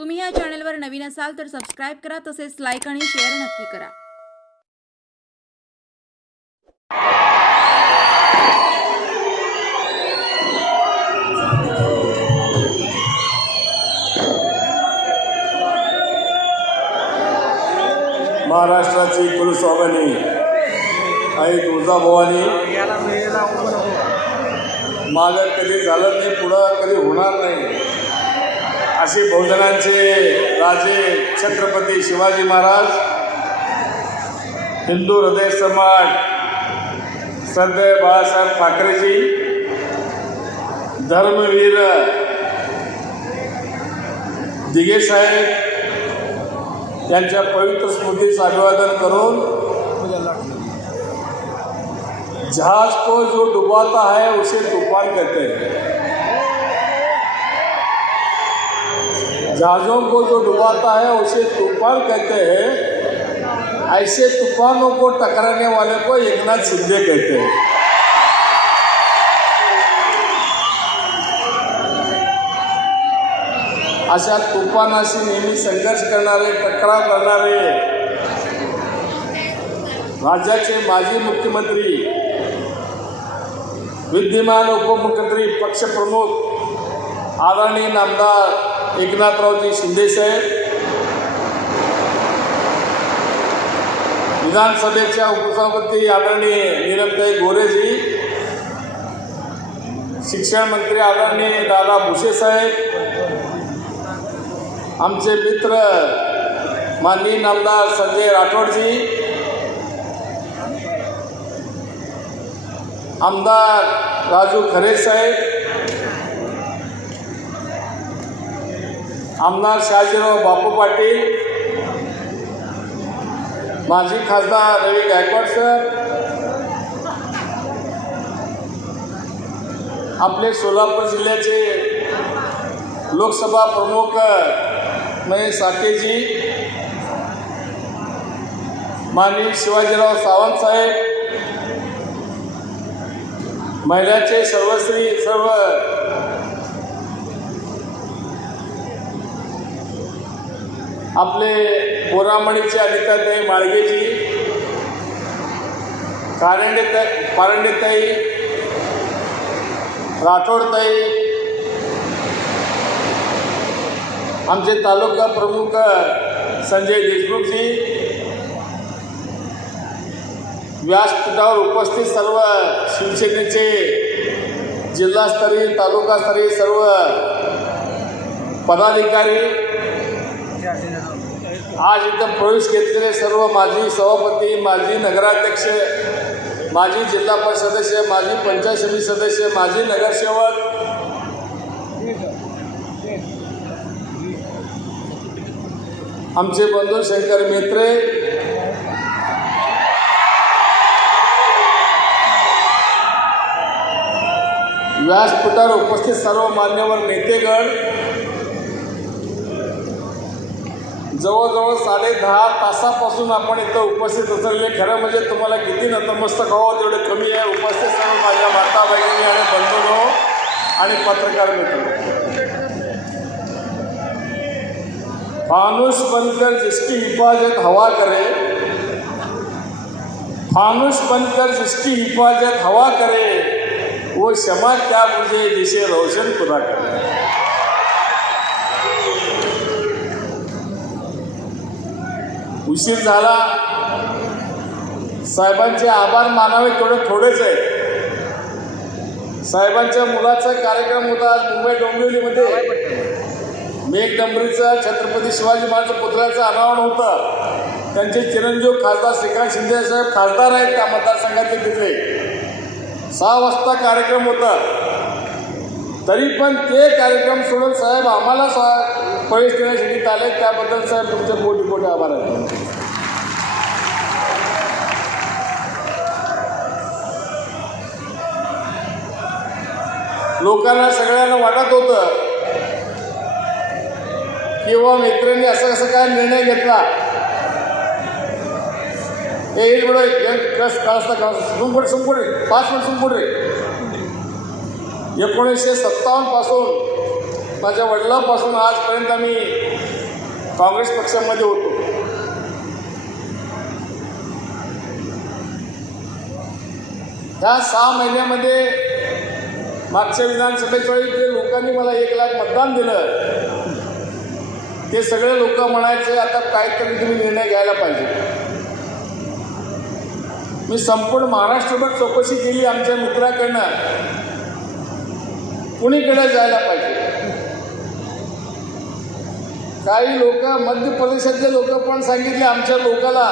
तुम्ही या चॅनलवर नवीन असाल तर सबस्क्राईब करा तसेच लाईक आणि शेअर नक्की करा. महाराष्ट्राची कुलस्वामिनी आई तुळजाभवानी मागं कधी झालं नाही पुढं कधी होणार नाही. असे बहुजनांचे राजे छत्रपती शिवाजी महाराज हिंदू हृदय समाज सरदेव बाळासाहेब ठाकरेजी धर्मवीर दिघेसाहेब यांच्या पवित्र स्मृतीचं अभिवादन करून जहाज को जो डुबाता है उसे तूफान कहते हैं। जहाज़ों को जो डुबाता है, उसे तूफ़ान कहते हैं। ऐसे तूफानों को टकराने वाले को एकनाथ शिंदे कहते हैं। अशा तुफानाशी नेहमी संघर्ष करणारे, टकराव करणारे राज्याचे माजी मुख्यमंत्री, विद्यमान उपमुख्यमंत्री पक्षप्रमुख आदरणीय नामदार एकनाथरावजी शिंदेसाहेब विधानसभेच्या उपसभापती आदरणीय नीलमताई गोरेजी. शिक्षण मंत्री आदरणीय दादा भुसे साहेब. आमचे मित्र माननीय आमदार संजय राठोडजी. आमदार राजू खरे साहेब. आमदार शहाजीराव बापू पाटील माजी खासदार रवी गायकवाड सर आपले सोलापूर जिल्ह्याचे लोकसभा प्रमुख महेश साकेजी माननीय शिवाजीराव सावंत साहेब महिलाचे सर्वश्री सर्व आपले बोरामणीचे अनिताताई माळगेजी कारंडेताई पारंडेताई राठोडताई आमचे तालुका प्रमुख संजय देशमुखजी व्यासपीठावर उपस्थित सर्व शिवसेनेचे जिल्हास्तरीय तालुकास्तरीय सर्व पदाधिकारी आज इथं प्रवेश घेतलेले सर्व माजी सभापती माजी नगराध्यक्ष माजी जिल्हा परिषद सदस्य माजी पंचायत समिती सदस्य माजी नगरसेवक. आमचे बंधू शंकर मेत्रे. व्यासपीठावर उपस्थित सर्व मान्यवर नेतेगण. जवळजवळ साडे दहा तासापासून आपण इथं उपस्थित असलेले. खरं म्हणजे तुम्हाला किती नतमस्तक हवं तेवढे कमी आहे. उपस्थित सर्व माझ्या माता भगिनी आणि बंधूंनो आणि पत्रकार मित्र. फानुस बनकर जिसकी हिफाजत हवा करे फानुस बनकर जिसकी हिफाजत हवा करे वो क्षमा क्या मुझे जिसे रोशन खुदा करे. उशीर झाला. साहेबांचे आभार मानावे थोडे थोडेच आहे साहेबांच्या मुलाचा कार्यक्रम होता आज मुंबई डोंबिवलीमध्ये. मेघडंबरीचं छत्रपती शिवाजी महाराज पुतळ्याचं अनावरण होतं. त्यांचे चिरंजीव खासदार श्रीकांत शिंदे साहेब खासदार आहेत त्या मतदारसंघातले तिथले सहा वाजता कार्यक्रम होता. तरी पण ते कार्यक्रम सोडून साहेब आम्हाला सा प्रवेश देण्यासाठी आले त्याबद्दल साहेब तुमचे मोठे मोठे आभार आहेत. लोकांना सगळ्यांना वाटत होतं किंवा मित्रांनी असं कसं काय निर्णय घेतला? हे येईल बडं कस कळसता कळस पाच मिनिट सुंपुडे एकोणीसशे सत्तावन्नपासून माझ्या वडिलांपासून आजपर्यंत आम्ही काँग्रेस पक्षामध्ये होतो. ह्या सहा महिन्यामध्ये मागच्या विधानसभेच्या वेळी जे लोकांनी मला एक लाख मतदान दिलं ते सगळे लोक म्हणायचे आता काहीतरी तुम्ही निर्णय घ्यायला पाहिजे. मी संपूर्ण महाराष्ट्रभर चौकशी केली आमच्या मित्राकडनं. कुणीकडे जायला पाहिजे? काही लोक मध्य प्रदेशातले लोक पण सांगितले आमच्या लोकाला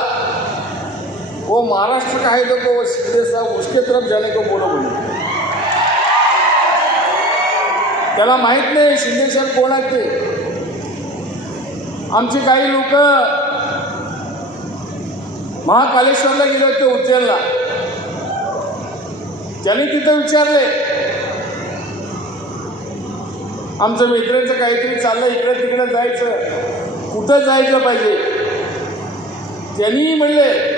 वो महाराष्ट्र का है तो वो सीधे साहब उसके तरफ जाने को बोलो बोल. त्याला माहीत नाही शिंदे साहेब कोण आहेत ते. आमचे काही लोक महाकालेश्वरला गेले होते उज्जैनला. त्यांनी तिथं विचारले आमचं मित्रांचं काहीतरी चाललं इकडं तिकडं जायचं. कुठं जायचं पाहिजे? त्यांनी म्हणले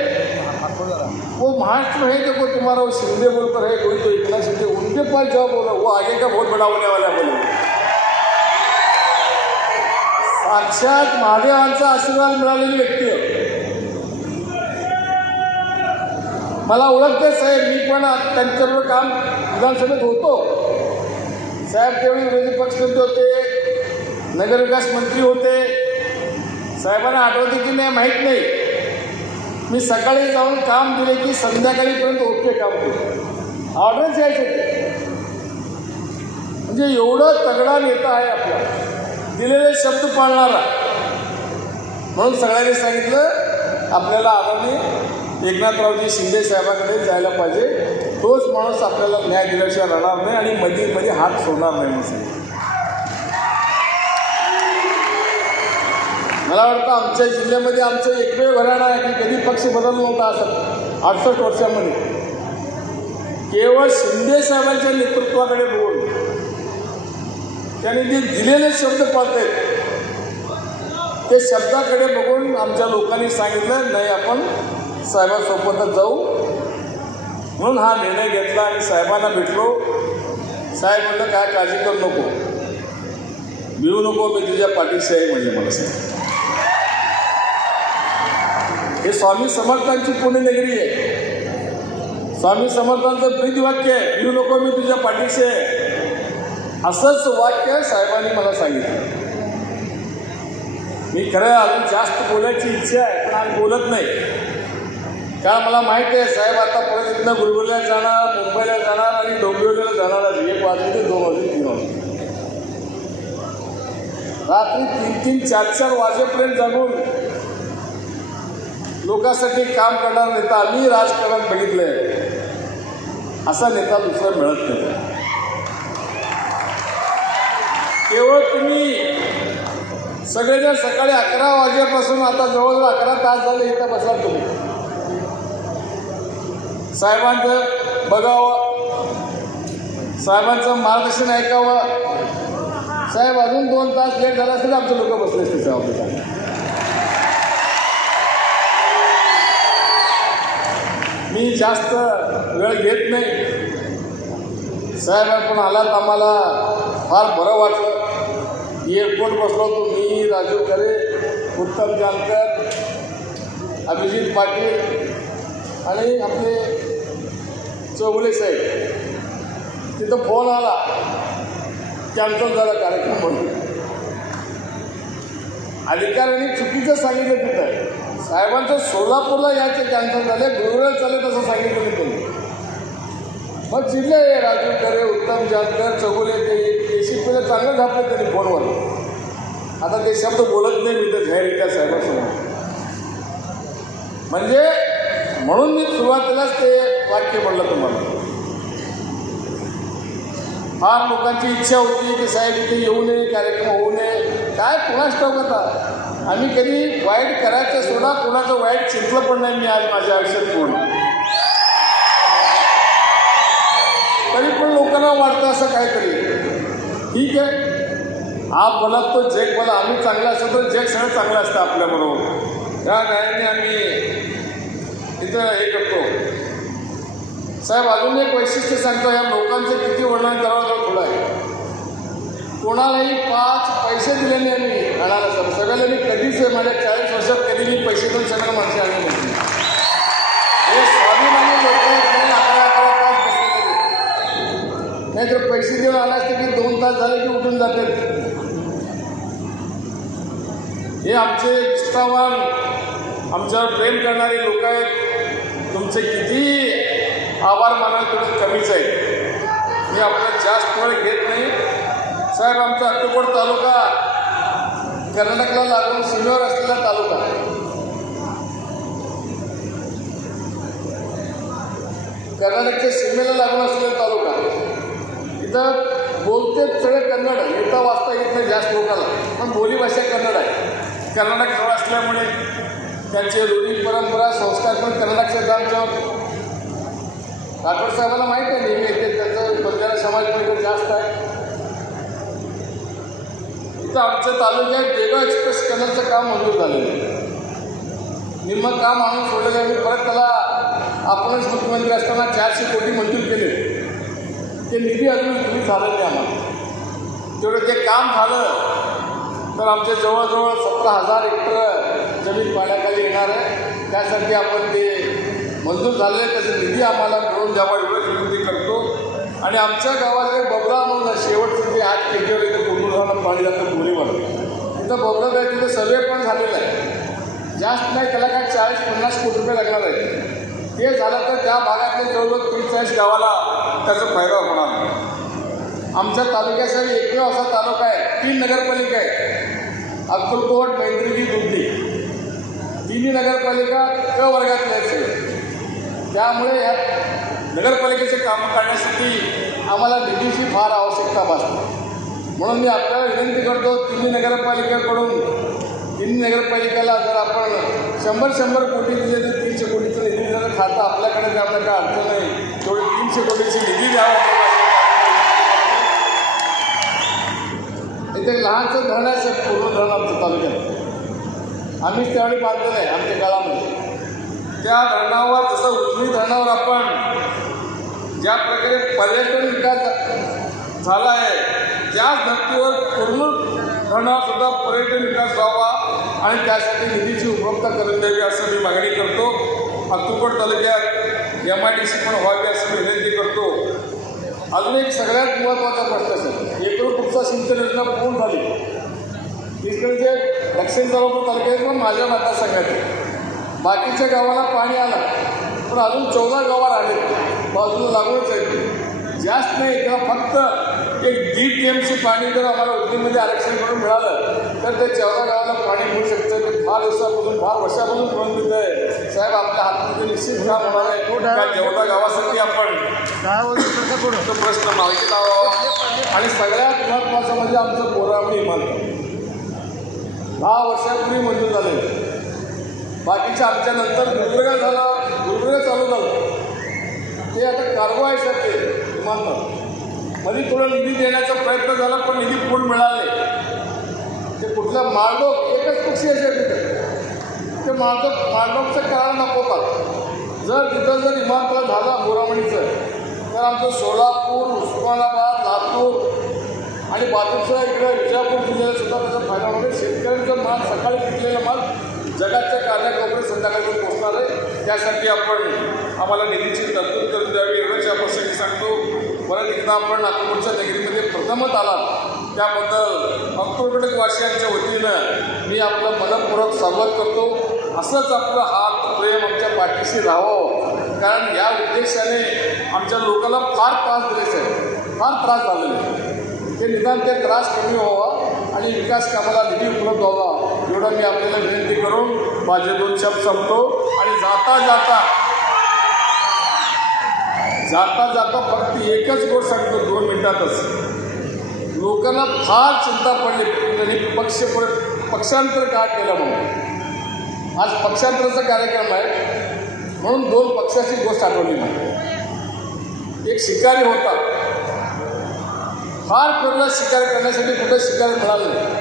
वो महाराष्ट्र है देखो तुम्हारा वो शिंदे बोलकर है कोई तो इतना शिंदे. उनके पास जाओ बोलो वो आगे का बहुत बड़ा होने वाला बोले साक्षात महादेवांचा आशीर्वाद मिळालेली व्यक्ती आहे. मला ओळखते साहेब मी पण त्यांच्याबरोबर काम विधानसभेत होतो. साहेब त्यावेळी विरोधी पक्षनेते होते नगरविकास मंत्री होते. साहेबांना आठवते की नाही माहीत नाही. मी सकाळी जाऊन काम दिले की संध्याकाळीपर्यंत ओके काम केलं. ऑर्डरच यायचे म्हणजे एवढं तगडा नेता आहे आपला. दिलेले शब्द पाळणारा. म्हणून सगळ्यांनी सांगितलं आपल्याला आदरणीय एकनाथरावजी शिंदे साहेबाकडे जायला पाहिजे. तोच माणूस आपल्याला न्याय दिल्याशिवाय राहणार नाही आणि मध्ये मध्ये हात सोडणार नाही म्हणून मला वाटतं आमच्या जिल्ह्यामध्ये आमचं एकमेव घराणं आहे की कधी पक्ष बदल नव्हता असं अडसष्ट वर्षामध्ये. केवळ शिंदे साहेबांच्या नेतृत्वाकडे बघून. त्यांनी जे दिलेले शब्द पाळतात ते शब्दाकडे बघून आमच्या लोकांनी सांगितलं नाही आपण साहेबांसोबतच जाऊ म्हणून हा निर्णय घेतला आणि साहेबांना भेटलो. साहेब म्हणलं काय काळजी करू नको. मिळू नको मी तुझ्या पाठीशी आहे म्हणजे मला सांग. हे स्वामी समर्थांची पुण्यनगरी आहे. स्वामी समर्थांचं प्रीतवाक्य आहे मिळू नको मी तुझ्या पाठीशी आहे. असंच वाक्य साहेबांनी मला सांगितलं. मी खरं अजून जास्त बोलायची इच्छा आहे पण आज बोलत नाही. का मला माहिती आहे साहेब आता परत इथनं गुलबर्ग्याला जाणार मुंबईला जाणार आणि डोंबिवलीला जाणारच एक वाजले ते दोन वाजले तीन वाजले. रात्री तीन तीन चार चार वाजेपर्यंत जागून लोकांसाठी काम करणारा नेता मी राजकारण बघितलंय. असा नेता दुसरा मिळत नाही. केवळ तुम्ही सगळेजण सकाळी अकरा वाजेपासून आता जवळजवळ अकरा तास झाले इथं बसा तुम्ही. साहेबांचं बघावं. साहेबांचं मार्गदर्शन ऐकावं. साहेब अजून दोन तास लेट झाला असेल आमचे लोक बसले असते साहेब मी जास्त वेळ घेत नाही. साहेब आपण आलात आम्हाला फार बरं वाटलं. एअरपोर्ट बसलो होतो मी राजू खरे उत्तम जानकर अभिजित पाटील आणि आपले चौगुले साहेब. तिथं फोन आला. कॅन्सल झाला कार्यक्रम म्हणून. अधिकाऱ्यांनी चुकीचं सांगितलं तिथं. साहेबांचं सोलापूरला यायचं कॅन्सल झाले गुरुवेळ चालेल तसं सांगितलं मी तुम्ही. मग चिडले राजू खरे उत्तम जानकर चौगुले ते ए सी चांगलं झापलं त्यांनी फोनवर आता ते शब्द बोलत नाही मी तर जाहीररित्या साहेबांसमोर. म्हणजे म्हणून मी सुरुवातीलाच ते वाक्य म्हणलं तुम्हाला. फार लोकांची इच्छा होती की साहेब इथे येऊ नये कार्यक्रम होऊ नये. काय कोणाच ठाऊक आता? आम्ही कधी वाईट करायचं सोडा कोणाचं वाईट चिंतलं पण नाही मी आज माझ्या आयुष्यात कोण. तरी पण लोकांना वाटतं असं काहीतरी. ठीक आहे? आप बोला तो जग बोला आम्ही चांगला असतो तर जग सगळं चांगलं असतं आपल्याबरोबर. त्या न्यायाने आम्ही इथं हे करतो. साहेब अजून एक वैशिष्ट्य सांगतो या लोकांचं किती वर्णन करावं तर थोडं आहे. कोणालाही पाच पैसे दिले नाही आम्ही आणायला सर. सगळ्याला मी कधीच माझ्या चाळीस वर्षात कधी मी पैसे देऊन सगळ्या माणसे आणून नाही हे स्वाभिमानी लोक अकरा अकरा तास नाहीतर पैसे देऊन आला असते की दोन तास झाले की उठून जातात हे आमचे निष्ठावान आमच्यावर प्रेम करणारे लोक आहेत. तुमचे किती आभार मानायला तेवढं कमीच आहे. मी आपल्याला जास्त वेळ घेत नाही. साहेब आमचा अक्कलकोट तालुका कर्नाटकला लागून सीमेवर असलेला तालुका. कर्नाटकच्या सीमेला लागून असलेला तालुका. इथं बोलते सगळे कन्नड येता वाचता येत नाही जास्त लोकांना. पण बोलीभाषा कन्नड आहे. कर्नाटक जवळ असल्यामुळे त्यांचे रूढी परंपरा संस्कार पण कर्नाटकच्या आमच्यावर राठोड साहेबांना माहीत आहे नेहमी येते त्याचं बंजारा समाज पण जास्त आहे. इथं आमच्या तालुक्यात वेगळं एक्सप्रेस करण्याचं काम मंजूर झालेलं आहे. निम्म काम आणून सोडलेलं आहे. परत त्याला आपणच मुख्यमंत्री असताना चारशे कोटी मंजूर केले. ते निधी अजून तुम्ही झालं नाही आम्हाला. तेवढं ते काम झालं तर आमच्या जवळजवळ सतरा हजार हेक्टर जमीन पाण्याखाली येणार आहे. त्यासाठी आपण ते मंजूर झालेलं आहे त्याचा निधी आम्हाला मिळून द्यावा एवढं विनंती करतो. आणि आमच्या गावात बबरा म्हणून शेवटचं जे आठ केजीवर इथं पूर्ण पाणी जातं बोरीवर तिथं बबरा आहे तिथं सर्वे पण झालेला आहे. जास्त नाही त्याला काय चाळीस पन्नास कोटी रुपये लागणार आहे ते झालं तर त्या भागातले जवळजवळ तीस चाळीस गावाला त्याचा फायदा होणार आमच्या तालुक्याचा एकमेव असा तालुका आहे तीन नगरपालिका आहेत. अक्कलकोट मैत्रिणी दुधनी तिन्ही नगरपालिका क वर्गातल्या आहेत त्यामुळे या नगरपालिकेचे काम करण्यासाठी आम्हाला निधीची फार आवश्यकता भासते. म्हणून मी आपल्याला विनंती करतो तिन्ही नगरपालिकेकडून तिन्ही नगरपालिकेला जर आपण शंभर शंभर कोटीचे जर तीनशे कोटीचं निधी जर खातं आपल्याकडे द्यायला काय अडचण नाही. तेवढी तीनशे कोटीची निधी द्यावा. इथे लहानचं धरण आहे पूर्ण धरण आमच्या तालुक्यात. आम्हीच त्यावेळी बांधलेलं आहे आमच्या काळामध्ये त्या धरणावर जसं उजनी धरणावर आपण ज्या प्रकारे पर्यटन विकास झाला आहे त्याच धर्तीवर पूर्ण धरणावर सुद्धा पर्यटन विकास व्हावा आणि त्यासाठी निधीची उपलब्धता करून द्यावी असं मी मागणी करतो. अक्कलकोट तालुक्यात एम आय डी सी पण व्हावी असं मी विनंती करतो. अजून एक सगळ्यात महत्त्वाचा प्रश्न असेल. एकूण कुठचा सिंचन योजना पूर्ण झाली. तिकडे जे दक्षिण सोलापूर तालुक्यात पण माझ्या मतदारसंघात बाकीच्या गावाला पाणी आलं. पण अजून चौदा गावा राहिले बाजूला लागूनच आहेत. जास्त नाही तेव्हा फक्त एक दीड टी एम सी पाणी जर आम्हाला उद्योगमध्ये आरक्षण करून मिळालं तर ते चौदा गावाला पाणी मिळू शकतं. ते फार दिवसापासून फार वर्षापासून प्रलंबित आहे. साहेब आपल्या हातमध्ये निश्चित काम होणार आहे त्या चौदा गावासाठी आपण तो प्रश्न मार्गी लावावा आणि सगळ्यात महत्त्वाचं म्हणजे आमचं पोरावणी इमानत दहा वर्षापूर्वी मंजूर झाले बाकीच्या आमच्या नंतर गुलबर्गा झाला गुलबर्गा चालू झालं. ते आता कार्गो आहे सर ते विमानतळमध्ये थोडा निधी देण्याचा प्रयत्न झाला पण निधी पूर्ण मिळाले. ते कुठला माळडोक एकच पक्षी असेल तिथे. ते माळडोक माळडोकचं करायला नको का जर तिथं जर विमानतळ झाला मोरामणीचं तर आमचं सोलापूर उस्मानाबाद लातूर आणि बाजूचं इकडं विजापूर जिल्ह्याला सुद्धा त्याचा फायदा होते. शेतकऱ्यांचा माल सकाळी पिकलेला माल जगाच्या कानाकोपऱ्यात संध्याकाळी पोहोचणार आहे. त्यासाठी आपण आम्हाला निधीची तरतूद करून द्यावी एवढंच या प्रसंगी सांगतो. परत एकदा आपण नागपूरच्या नगरीमध्ये प्रथमच आला त्याबद्दल अक्कलकोट वासियांच्या वतीनं मी आपलं मनपूर्वक स्वागत करतो. असंच आपलं हात प्रेम आमच्या पाठीशी राहावं. कारण या उद्देशाने आमच्या लोकांना फार त्रास दिलेच आहे. फार त्रास झालेला आहे. ते निदान ते त्रास कमी व्हावा आणि विकास कामाला निधी उपलब्ध व्हावा. एवढं मी आपल्याला विनंती करून माझे दोन शब्द संपतो. आणि जाता जाता जाता जाता फक्त एकच गोष्ट सांगतो दोन मिनिटातच. लोकांना फार चिंता पडली. त्यांनी पक्ष पक्षांतर का केलं म्हणून? आज पक्षांतराचा कार्यक्रम आहे म्हणून दोन पक्षाची गोष्ट आठवली नाही एक शिकारी होता. फार करूला शिकार करण्यासाठी कुठं शिकार मिळालं नाही.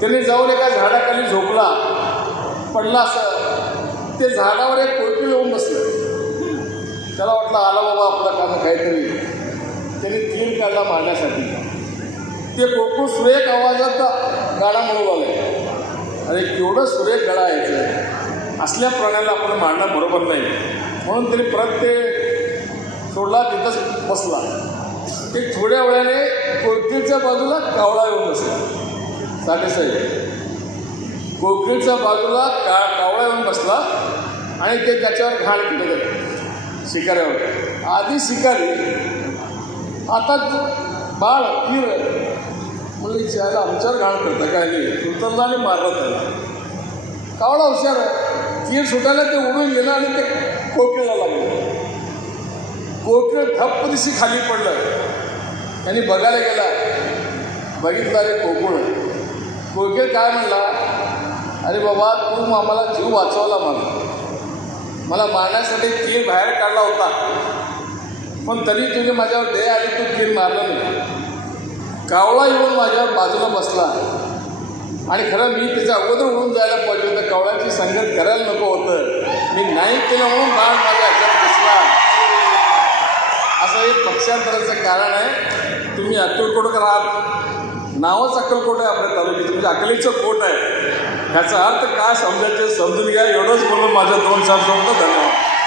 त्यांनी जाऊन एका झाडाखाली झोपला पडला असं. ते झाडावर एक कोयती येऊन बसलं. त्याला वाटलं आला बाबा आपला काम काहीतरी. त्यांनी तीन काढला मारण्यासाठी. ते कोकू सुरेख आवाजात गाडा म्हणू लागले अरे केवढं सुरेख गळा यायचं असल्या प्राण्याला आपण मांडणं बरोबर नाही. म्हणून त्यांनी परत ते सोडला तिथंच बसला. ते थोड्या वेळाने कोळतीच्या बाजूला कावळा येऊन बसला. साठेसाहेब कोकिळच्या बाजूला का कावळा येऊन बसला आणि ते त्याच्यावर घाण केलं शिकाऱ्यावर. आधी शिकारी आता बाळ किर म्हणजे ज्याला आमच्यावर घाण करतं काय नाही. उतरला आणि मारला त्याला. कावळा हुशार आहे. तीर सुटायला ते उडून गेलं आणि ते कोकिळला लागलं. कोकिळ धप्प दिशी खाली पडलं. त्यांनी बघायला गेला. बघितला रे कोकुळ. कोकिळ काय म्हणला? अरे बाबा तू आम्हाला जीव वाचवला मला मला मारण्यासाठी तीर बाहेर काढला होता. पण तरी तुझे माझ्यावर दे आली तू तीर मारलं नाही. कावळा येऊन माझ्यावर बाजूला बसला. आणि खरं मी त्याच्या अगोदर उडून जायला पाहिजे होतं. कावळ्याची संगत करायला नको होतं. मी नाही केलं म्हणून बाण माझ्या हातात दिसला. असं एक पक्षांतराचं कारण आहे. तुम्ही अक्कलकोटकर आहात. नावच अक्कलकोट आहे आपल्या तालुक्याचं म्हणजे अकलीचं कोट आहे. ह्याचा अर्थ काय समजायचं? समजून घ्या. एवढंच बोलून माझ्या दोन चार शब्द धन्यवाद.